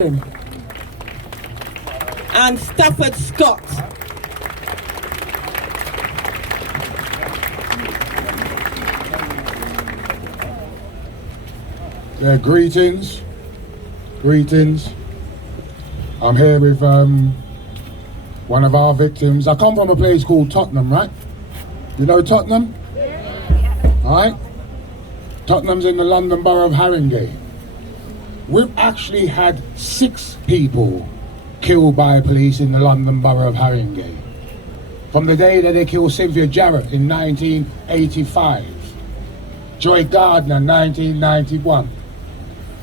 And Stafford Scott. Greetings. I'm here with one of our victims. I come from a place called Tottenham, right? You know Tottenham? Alright? Tottenham's in the London Borough of Haringey. We've actually had 6 people killed by police in the London Borough of Haringey. From the day that they killed Cynthia Jarrett in 1985, Joy Gardner 1991,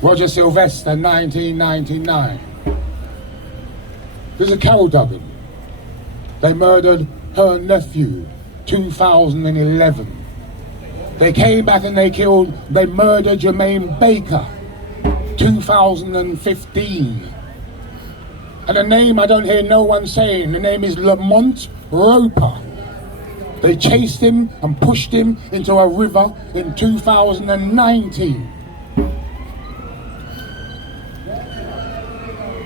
Roger Sylvester 1999. This is Carole Duggan. They murdered her nephew 2011. They came back and they murdered Jermaine Baker 2015. And the name I don't hear no one saying, the name is Lamont Roper. They chased him and pushed him into a river in 2019.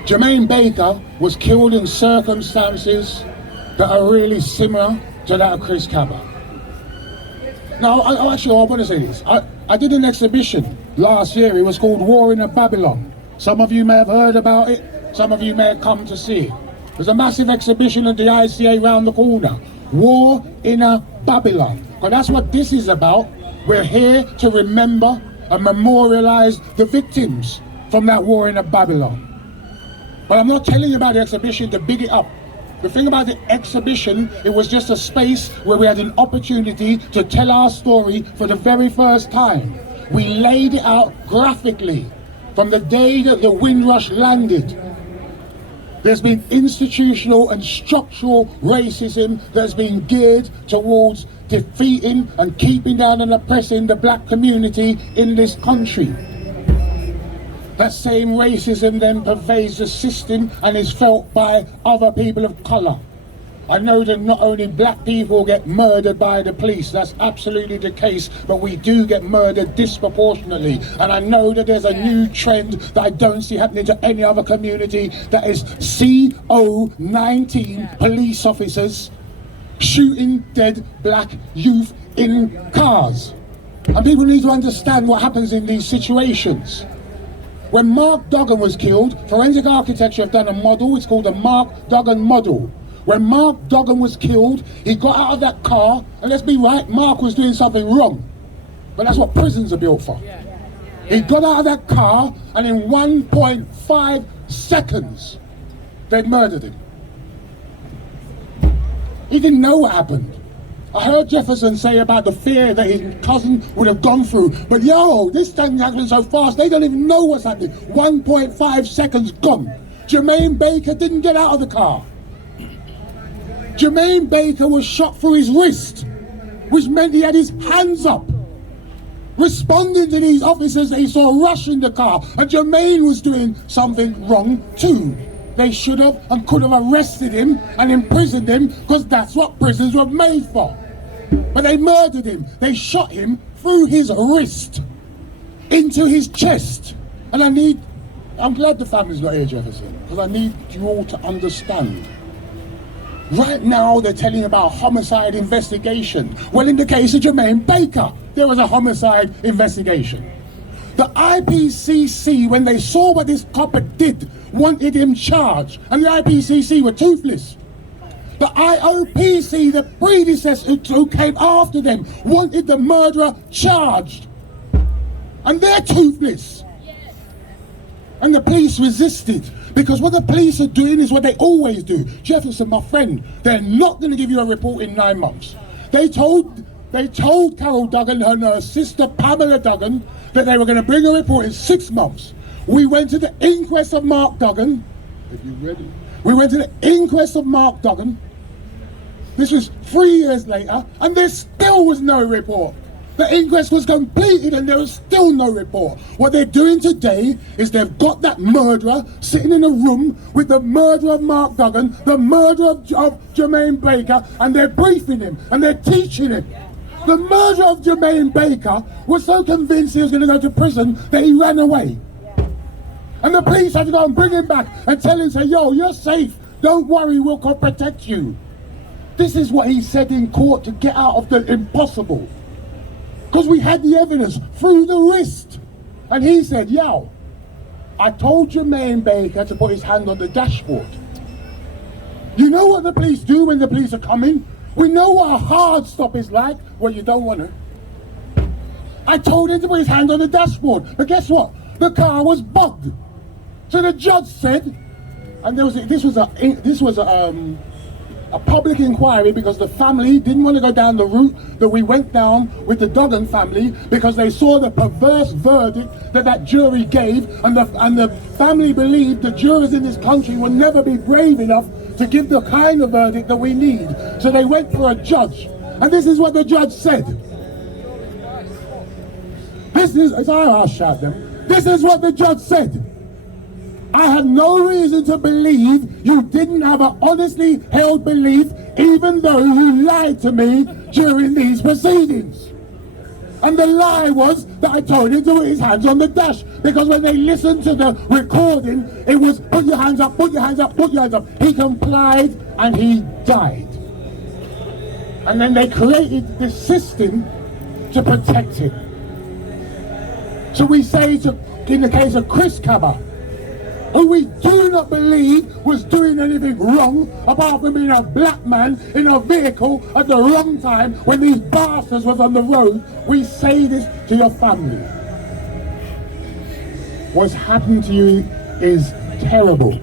Jermaine Baker was killed in circumstances that are really similar to that of Chris Cabba. Now, I want to say this. I did an exhibition last year. It was called War in Babylon. Some of you may have heard about it. Some of you may have come to see it. There's a massive exhibition at the ICA round the corner. War in Babylon. Because that's what this is about. We're here to remember and memorialize the victims from that war in Babylon. But I'm not telling you about the exhibition to big it up. The thing about the exhibition, it was just a space where we had an opportunity to tell our story for the very first time. We laid it out graphically from the day that the Windrush landed. There's been institutional and structural racism that's been geared towards defeating and keeping down and oppressing the black community in this country. That same racism then pervades the system and is felt by other people of colour. I know that not only black people get murdered by the police, that's absolutely the case, but we do get murdered disproportionately. And I know that there's a new trend that I don't see happening to any other community, that is CO-19 police officers shooting dead black youth in cars. And people need to understand what happens in these situations. When Mark Duggan was killed, Forensic Architecture have done a model, it's called the Mark Duggan model. When Mark Duggan was killed, he got out of that car, and let's be right, Mark was doing something wrong. But that's what prisons are built for. He got out of that car, and in 1.5 seconds, they'd murdered him. He didn't know what happened. I heard Jefferson say about the fear that his cousin would have gone through, but this thing happening so fast, they don't even know what's happening. 1.5 seconds gone. Jermaine Baker didn't get out of the car. Jermaine Baker was shot through his wrist, which meant he had his hands up, responding to these officers that he saw rushing the car, and Jermaine was doing something wrong too. They should have and could have arrested him and imprisoned him, because that's what prisons were made for. But they murdered him. They shot him through his wrist, into his chest. And I'm glad the family's not here, Jefferson, because I need you all to understand. Right now, they're telling about homicide investigation. Well, in the case of Jermaine Baker, there was a homicide investigation. The IPCC, when they saw what this copper did, wanted him charged. And the IPCC were toothless. The IOPC, the predecessor who came after them, wanted the murderer charged. And they're toothless. And the police resisted. Because what the police are doing is what they always do. Jefferson, my friend, they're not going to give you a report in 9 months. They told Carole Duggan and her sister Pamela Duggan that they were going to bring a report in 6 months. We went to the inquest of Mark Duggan. Are you ready? We went to the inquest of Mark Duggan. This was 3 years later, and there still was no report. The inquest was completed and there was still no report. What they're doing today is they've got that murderer sitting in a room with the murderer of Mark Duggan, the murderer of Jermaine Baker, and they're briefing him and they're teaching him. The murderer of Jermaine Baker was so convinced he was going to go to prison that he ran away. And the police had to go and bring him back and tell him, say, yo, you're safe. Don't worry, we'll come protect you. This is what he said in court to get out of the impossible. Because we had the evidence through the wrist. And he said, yo, I told Jermaine Baker to put his hand on the dashboard. You know what the police do when the police are coming? We know what a hard stop is like. Well, you don't want to. I told him to put his hand on the dashboard. But guess what? The car was bugged. So the judge said, and this was a public inquiry because the family didn't want to go down the route that we went down with the Duggan family because they saw the perverse verdict that jury gave, and the family believed the jurors in this country will never be brave enough to give the kind of verdict that we need. So they went for a judge, and this is what the judge said. I'll shout them. This is what the judge said. I have no reason to believe you didn't have an honestly held belief, even though you lied to me during these proceedings. And the lie was that I told him to put his hands on the dash, because when they listened to the recording, it was put your hands up, put your hands up, put your hands up. He complied and he died. And then they created this system to protect him. So we say in the case of Chris Cabba, who we do not believe was doing anything wrong apart from being a black man in a vehicle at the wrong time when these bastards was on the road, we say this to your family. What's happened to you is terrible.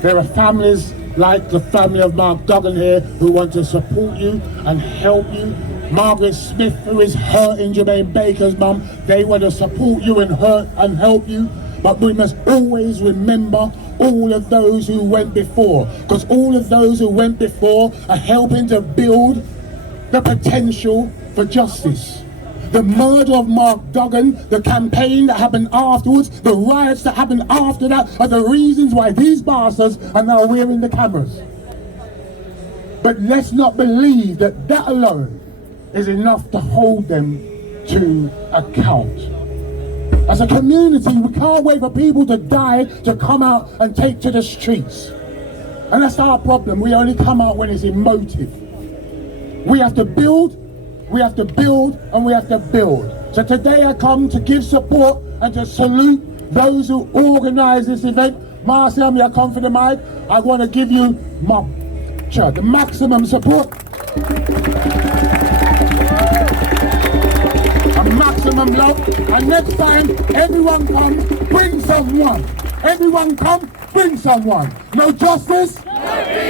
There are families like the family of Mark Duggan here who want to support you and help you. Margaret Smith, who is hurting Jermaine Baker's mum, they want to support you and hurt and help you. But we must always remember all of those who went before, because all of those who went before are helping to build the potential for justice. The murder of Mark Duggan, the campaign that happened afterwards, the riots that happened after that are the reasons why these bastards are now wearing the cameras. But let's not believe that that alone is enough to hold them to account. As a community, we can't wait for people to die to come out and take to the streets. And that's our problem. We only come out when it's emotive. We have to build, we have to build, and we have to build. So today I come to give support and to salute those who organise this event. Marcia, I come for the mic. I want to give you the maximum support. Maximum love, and next time everyone come, bring someone. Everyone come, bring someone. No justice, no peace.